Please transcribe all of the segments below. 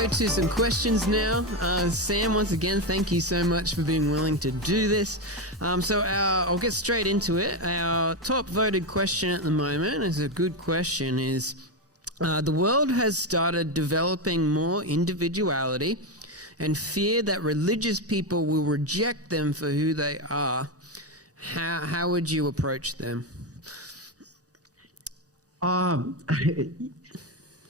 go to some questions now. Sam, once again, thank you so much for being willing to do this. I'll get straight into it. Our top voted question at the moment is a good question. The world has started developing more individuality and fear that religious people will reject them for who they are. How would you approach them?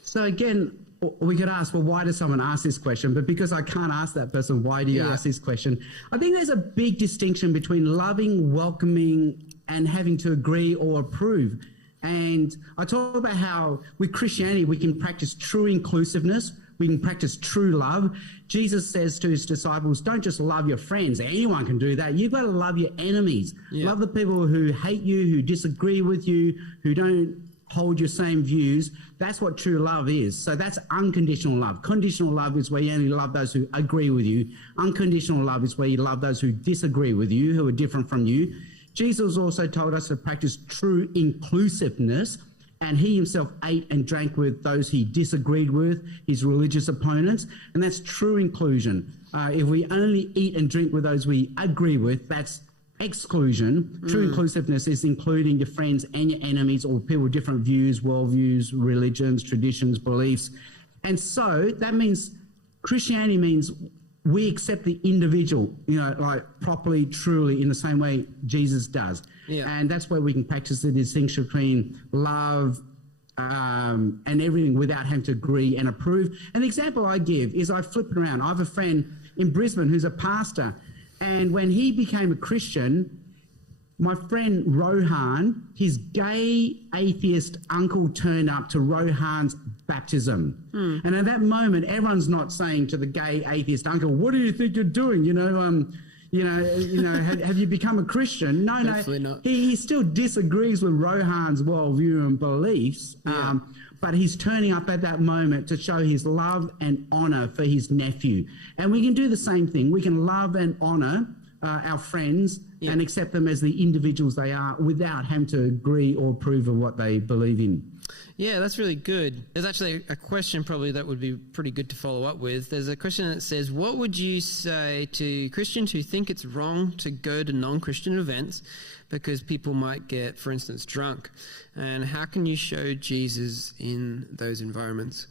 So again, we could ask, well, why does someone ask this question? But because I can't ask that person, why do you ask this question? I think there's a big distinction between loving, welcoming, and having to agree or approve. And I talk about how with Christianity, we can practice true inclusiveness. We can practice true love. Jesus says to his disciples, don't just love your friends. Anyone can do that. You've got to love your enemies. Yeah. Love the people who hate you, who disagree with you, who don't hold your same views. That's what true love is. So that's unconditional love. Conditional love is where you only love those who agree with you. Unconditional love is where you love those who disagree with you, who are different from you. Jesus also told us to practice true inclusiveness, and he himself ate and drank with those he disagreed with, his religious opponents, and that's true inclusion. If we only eat and drink with those we agree with, that's exclusion. True inclusiveness is including your friends and your enemies, or people with different views, worldviews, religions, traditions, beliefs. And so that means Christianity means we accept the individual, like properly, truly, in the same way Jesus does. Yeah. And that's where we can practice the distinction between love and everything without having to agree and approve. And the example I give is I flip it around. I have a friend in Brisbane who's a pastor, and when he became a Christian, my friend Rohan, his gay atheist uncle turned up to Rohan's baptism. And at that moment, everyone's not saying to the gay atheist uncle, what do you think you're doing? Have you become a Christian? No, not. He still disagrees with Rohan's worldview and beliefs. Yeah. But he's turning up at that moment to show his love and honor for his nephew. And we can do the same thing. We can love and honor our friends and accept them as the individuals they are without having to agree or approve of what they believe in. Yeah, that's really good. There's actually a question probably that would be pretty good to follow up with. There's a question that says, what would you say to Christians who think it's wrong to go to non-Christian events because people might get, for instance, drunk? And how can you show Jesus in those environments?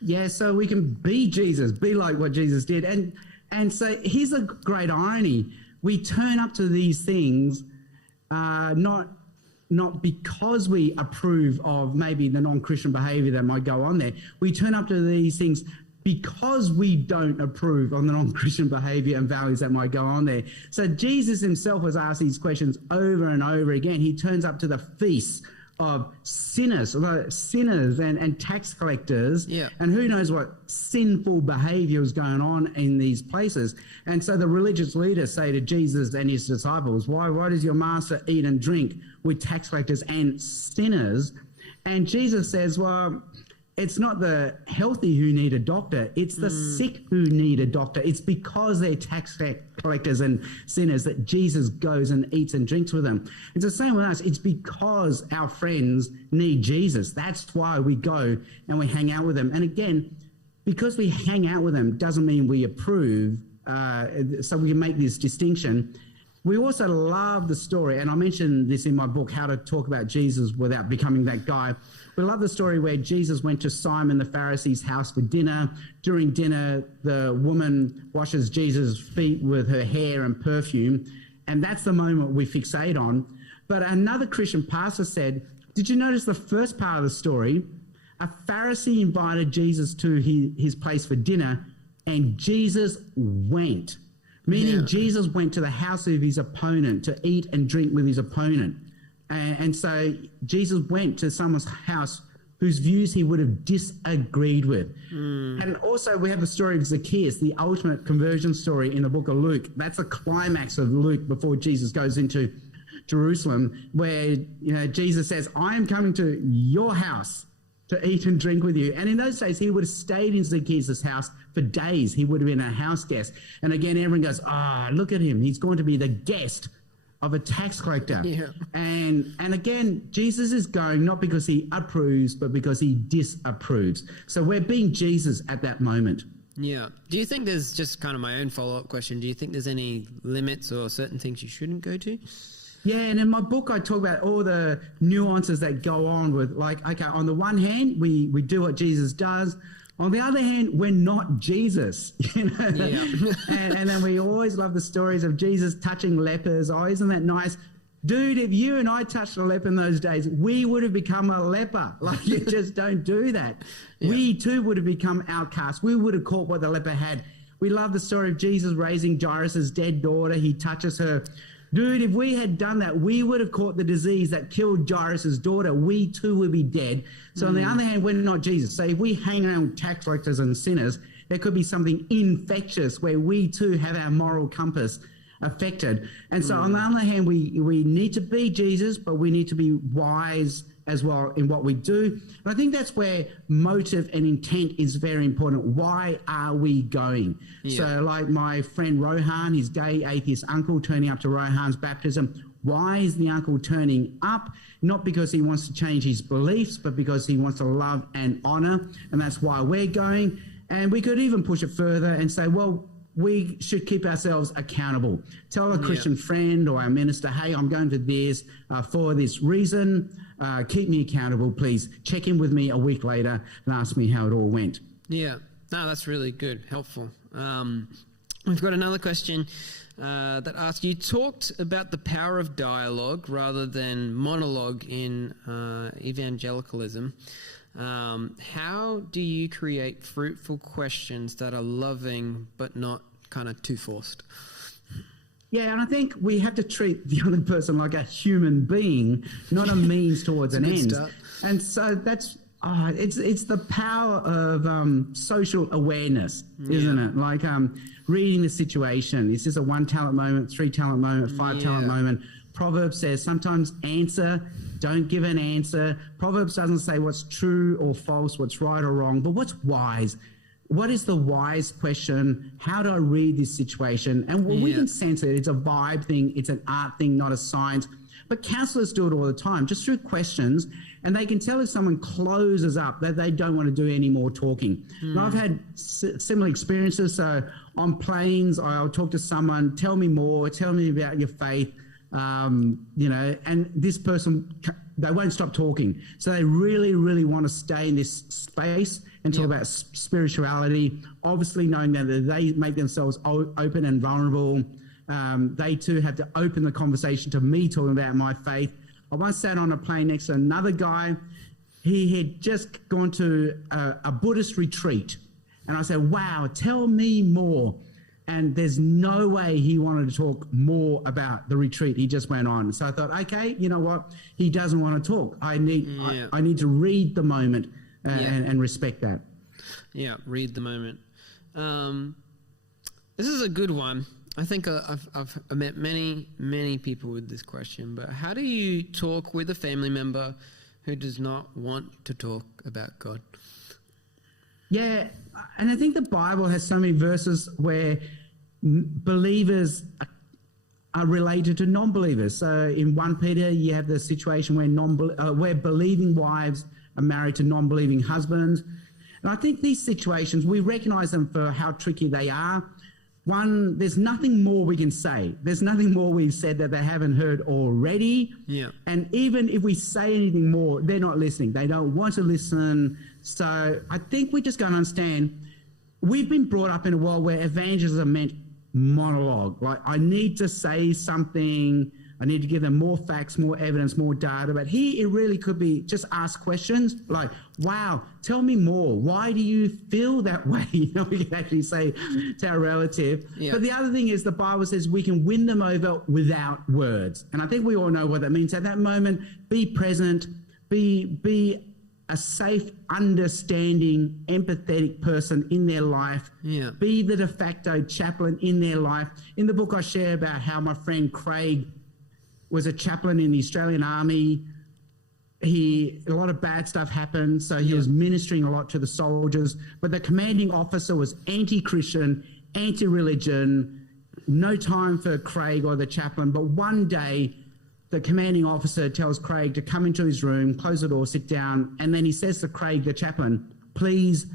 Yeah, so we can be Jesus, be like what Jesus did. And so here's a great irony. We turn up to these things not because we approve of maybe the non-Christian behavior that might go on there. We turn up to these things because we don't approve of the non-Christian behavior and values that might go on there. So Jesus himself was asked these questions over and over again. He turns up to the feasts of sinners and tax collectors, and who knows what sinful behavior is going on in these places. And so the religious leaders say to Jesus and his disciples, why does your master eat and drink with tax collectors and sinners? And Jesus says, well, it's not the healthy who need a doctor, it's the sick who need a doctor. It's because they're tax collectors and sinners that Jesus goes and eats and drinks with them. It's the same with us. It's because our friends need Jesus. That's why we go and we hang out with them. And again, because we hang out with them doesn't mean we approve, so we can make this distinction. We also love the story, and I mentioned this in my book, How to Talk About Jesus Without Becoming That Guy. We love the story where Jesus went to Simon the Pharisee's house for dinner. During dinner, the woman washes Jesus' feet with her hair and perfume, and that's the moment we fixate on. But another Christian pastor said, did you notice the first part of the story? A Pharisee invited Jesus to his place for dinner, and Jesus went. Meaning Jesus went to the house of his opponent to eat and drink with his opponent. And so Jesus went to someone's house whose views he would have disagreed with. And also we have the story of Zacchaeus, the ultimate conversion story in the book of Luke. That's the climax of Luke before Jesus goes into Jerusalem, where Jesus says, I am coming to your house to eat and drink with you. And in those days, he would have stayed in Zacchaeus' house for days. He would have been a house guest. And again, everyone goes, look at him. He's going to be the guest of a tax collector. Yeah. And again, Jesus is going not because he approves, but because he disapproves. So we're being Jesus at that moment. Yeah. Do you think there's, just kind of my own follow-up question, do you think there's any limits or certain things you shouldn't go to? Yeah, and in my book, I talk about all the nuances that go on with, like, okay, on the one hand, we do what Jesus does. On the other hand, we're not Jesus, you know. Yeah. and then we always love the stories of Jesus touching lepers. Oh, isn't that nice? Dude, if you and I touched a leper in those days, we would have become a leper. Like, you just don't do that. Yeah. We too would have become outcasts. We would have caught what the leper had. We love the story of Jesus raising Jairus' dead daughter. He touches her. Dude, if we had done that, we would have caught the disease that killed Jairus' daughter. We too would be dead. So on the other hand, we're not Jesus. So if we hang around with tax collectors and sinners, there could be something infectious where we too have our moral compass affected. And so on the other hand, we need to be Jesus, but we need to be wise as well in what we do. And I think that's where motive and intent is very important. Why are we going? Yeah. So like my friend Rohan, his gay atheist uncle turning up to Rohan's baptism. Why is the uncle turning up? Not because he wants to change his beliefs, but because he wants to love and honor. And that's why we're going. And we could even push it further and say, well, we should keep ourselves accountable. Tell a Christian friend or our minister, hey, I'm going to this for this reason. Keep me accountable, please. Check in with me a week later and ask me how it all went. Yeah. No, that's really good. Helpful. We've got another question that asks, you talked about the power of dialogue rather than monologue in evangelicalism. How do you create fruitful questions that are loving but not kind of too forced? Yeah, and I think we have to treat the other person like a human being, not a means towards an end. Start. And so that's it's the power of social awareness, isn't it? Like reading the situation. Is this a 1 talent moment, 3 talent moment, 5 talent moment? Proverbs says sometimes answer, don't give an answer. Proverbs doesn't say what's true or false, what's right or wrong, but what's wise. What is the wise question? How do I read this situation? And we can sense it. It's a vibe thing. It's an art thing, not a science. But counselors do it all the time, just through questions. And they can tell if someone closes up that they don't want to do any more talking. And I've had similar experiences. So on planes, I'll talk to someone, tell me more, tell me about your faith. You know, and this person, they won't stop talking. So they really, really want to stay in this space and talk about spirituality, obviously knowing that they make themselves open and vulnerable. They too have to open the conversation to me talking about my faith. I once sat on a plane next to another guy. He had just gone to a Buddhist retreat. And I said, wow, tell me more. And there's no way he wanted to talk more about the retreat he just went on. So I thought, okay, you know what? He doesn't want to talk. I need to read the moment and respect that. Yeah, read the moment. This is a good one. I think I've met many people with this question, but how do you talk with a family member who does not want to talk about God? Yeah, and I think the Bible has so many verses where believers are related to non-believers. So in 1 Peter, you have the situation where believing wives are married to non-believing husbands. And I think these situations, we recognize them for how tricky they are. One, there's nothing more we can say. There's nothing more we've said that they haven't heard already. Yeah. And even if we say anything more, they're not listening. They don't want to listen. So I think we just got to understand, we've been brought up in a world where evangelism meant monologue. Like, I need to say something. I need to give them more facts, more evidence, more data. But here it really could be just ask questions like, wow, tell me more. Why do you feel that way? You know, we can actually say to our relative. Yeah. But the other thing is the Bible says we can win them over without words. And I think we all know what that means. At that moment, be present, be a safe, understanding, empathetic person in their life. Yeah. Be the de facto chaplain in their life. In the book, I share about how my friend Craig was a chaplain in the Australian Army. A lot of bad stuff happened, so he was ministering a lot to the soldiers. But the commanding officer was anti-Christian, anti-religion, no time for Craig or the chaplain, but one day the commanding officer tells Craig to come into his room, close the door, sit down, and then he says to Craig, the chaplain, please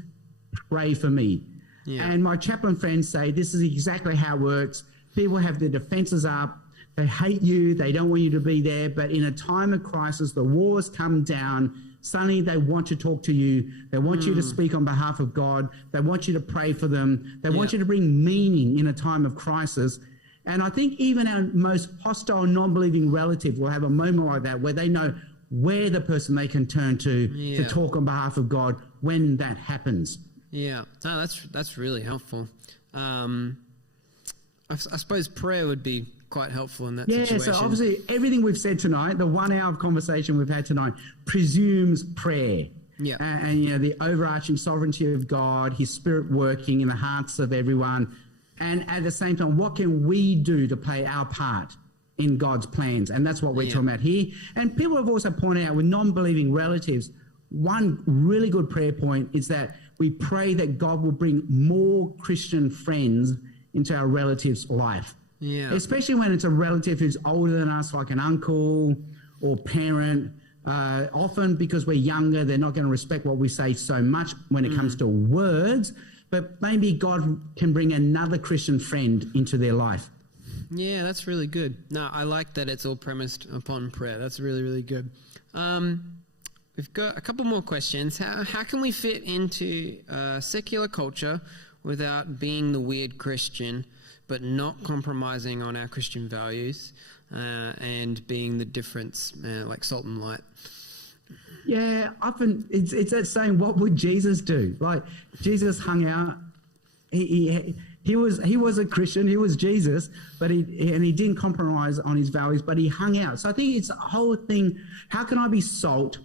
pray for me. Yeah. And my chaplain friends say this is exactly how it works. People have their defenses up. They hate you. They don't want you to be there. But in a time of crisis, the wars come down. Suddenly they want to talk to you. They want you to speak on behalf of God. They want you to pray for them. They want you to bring meaning in a time of crisis. And I think even our most hostile, non-believing relative will have a moment like that where they know where the person they can turn to talk on behalf of God when that happens. Yeah, no, that's really helpful. I suppose prayer would be quite helpful in that situation. Yeah, so obviously everything we've said tonight, the 1 hour of conversation we've had tonight, presumes prayer. Yeah. And the overarching sovereignty of God, his spirit working in the hearts of everyone. And at the same time, what can we do to play our part in God's plans? And that's what we're talking about here. And people have also pointed out with non-believing relatives, one really good prayer point is that we pray that God will bring more Christian friends into our relative's life. Yeah. Especially when it's a relative who's older than us, like an uncle or parent. Often because we're younger, they're not going to respect what we say so much when it comes to words. But maybe God can bring another Christian friend into their life. Yeah, that's really good. No, I like that it's all premised upon prayer. That's really, really good. We've got a couple more questions. How can we fit into secular culture without being the weird Christian, but not compromising on our Christian values and being the difference, like salt and light? Yeah, often it's that saying, what would Jesus do? Like, Jesus hung out. He was a Christian. He was Jesus, but he didn't compromise on his values, but he hung out. So I think it's a whole thing. How can I be salt?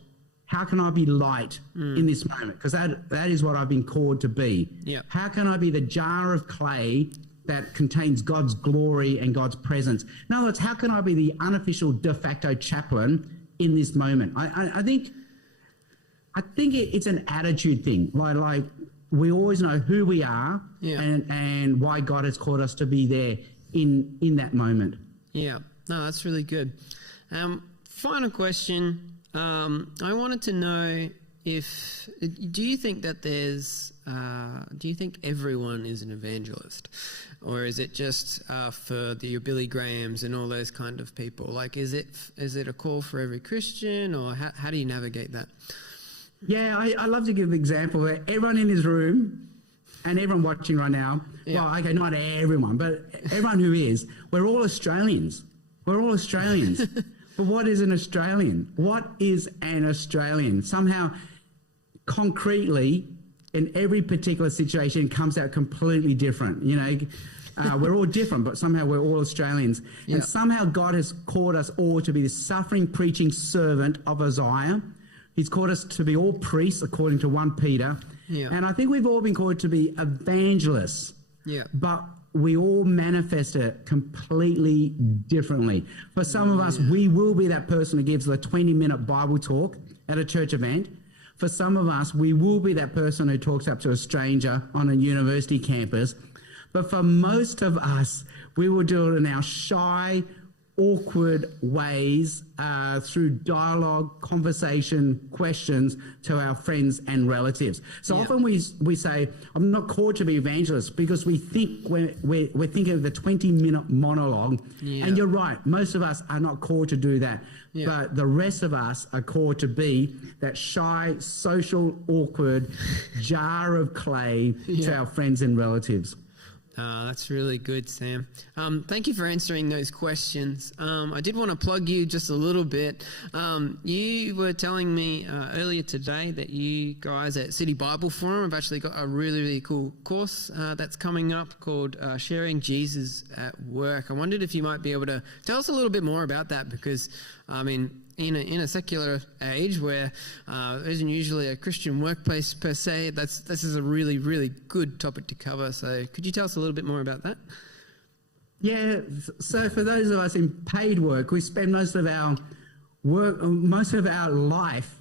How can I be light in this moment? Because that is what I've been called to be. Yeah. How can I be the jar of clay that contains God's glory and God's presence? In other words, how can I be the unofficial de facto chaplain in this moment? I think it's an attitude thing. Like we always know who we are and why God has called us to be there in that moment. Yeah, no, that's really good. Final question. I wanted to know do you think everyone is an evangelist, or is it just for your Billy Grahams and all those kind of people? Like, is it a call for every Christian, or how do you navigate that? Yeah, I love to give an example. Everyone in this room and everyone watching right now, well, okay, not everyone, but everyone who is, we're all Australians. We're all Australians. But what is an Australian? What is an Australian? Somehow, concretely, in every particular situation, it comes out completely different. We're all different, but somehow we're all Australians. Yeah. And somehow God has called us all to be the suffering, preaching servant of Isaiah. He's called us to be all priests, according to 1 Peter. Yeah. And I think we've all been called to be evangelists. Yeah. But we all manifest it completely differently. For some of us, we will be that person who gives the 20-minute Bible talk at a church event. For some of us, we will be that person who talks up to a stranger on a university campus. But for most of us, we will do it in our shy, awkward ways through dialogue, conversation, questions to our friends and relatives. So often we say, I'm not called to be evangelist, because we think we're thinking of the 20-minute monologue. Yeah. And you're right, most of us are not called to do that. Yeah. But the rest of us are called to be that shy, social, awkward jar of clay to our friends and relatives. That's really good, Sam. Thank you for answering those questions. I did want to plug you just a little bit. You were telling me earlier today that you guys at City Bible Forum have actually got a really, really cool course that's coming up called Sharing Jesus at Work. I wondered if you might be able to tell us a little bit more about that, because, I mean, in a secular age where there isn't usually a Christian workplace per se, this is a really, really good topic to cover. So could you tell us a little bit more about that? Yeah, so for those of us in paid work, we spend most of our life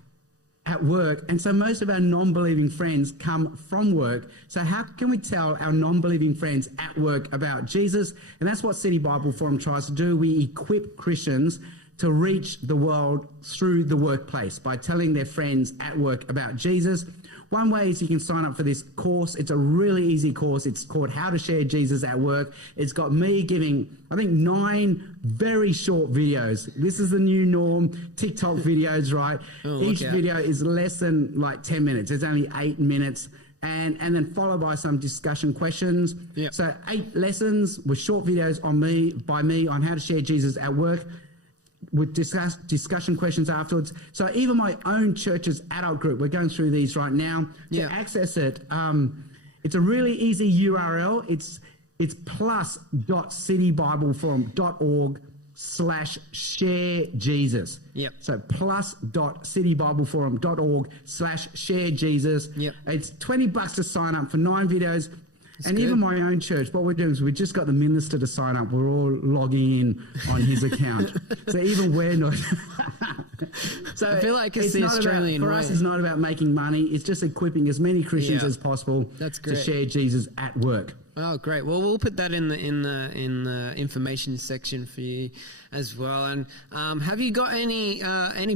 at work. And so most of our non-believing friends come from work. So how can we tell our non-believing friends at work about Jesus? And that's what City Bible Forum tries to do. We equip Christians to reach the world through the workplace by telling their friends at work about Jesus. One way is you can sign up for this course. It's a really easy course. It's called How to Share Jesus at Work. It's got me giving, I think, 9 very short videos. This is the new norm, TikTok videos, right? Each video is less than like 10 minutes. It's only 8 minutes. And then followed by some discussion questions. Yep. So 8 lessons with short videos by me on how to share Jesus at work, with discussion questions afterwards. So even my own church's adult group, we're going through these right now. To access it, it's a really easy URL. It's plus.citybibleforum.org/share Jesus. Yep. So plus.citybibleforum.org/share Jesus. Yep. It's $20 to sign up for 9 videos. That's and good. Even my own church, what we're doing is we just got the minister to sign up. We're all logging in on his account. So even we're not. So I feel like it's the Australian for way. us, it's not about making money. It's just equipping as many Christians as possible to share Jesus at work. Oh, great! Well, we'll put that in the information section for you as well. And have you got any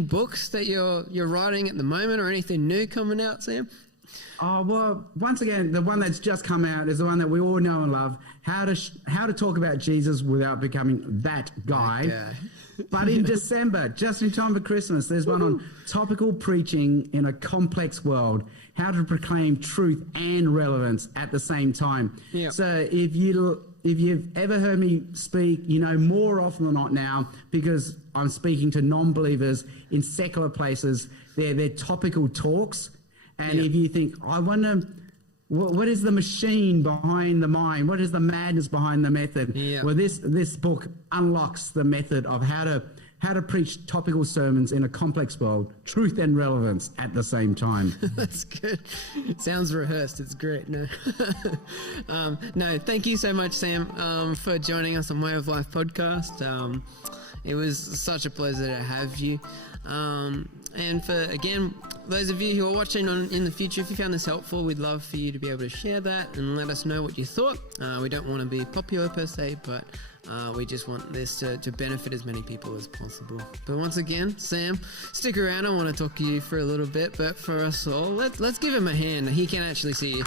books that you're writing at the moment, or anything new coming out, Sam? Oh, well, once again, the one that's just come out is the one that we all know and love, How to Talk About Jesus Without Becoming That Guy. Okay. But in December, just in time for Christmas, there's one on topical preaching in a complex world, how to proclaim truth and relevance at the same time. Yep. So if you've ever heard me speak, more often than not now, because I'm speaking to non-believers in secular places, they're topical talks. And if you think, I wonder, what is the machine behind the mind? What is the madness behind the method? Yeah. Well, this book unlocks the method of how to preach topical sermons in a complex world, truth and relevance at the same time. That's good. It sounds rehearsed. It's great. No, no. Thank you so much, Sam, for joining us on Way of Life podcast. It was such a pleasure to have you. And for, again, those of you who are watching in the future, if you found this helpful, we'd love for you to be able to share that and let us know what you thought. We don't want to be popular per se, but we just want this to benefit as many people as possible. But once again, Sam, stick around. I want to talk to you for a little bit, but for us all, let's give him a hand. He can actually see you.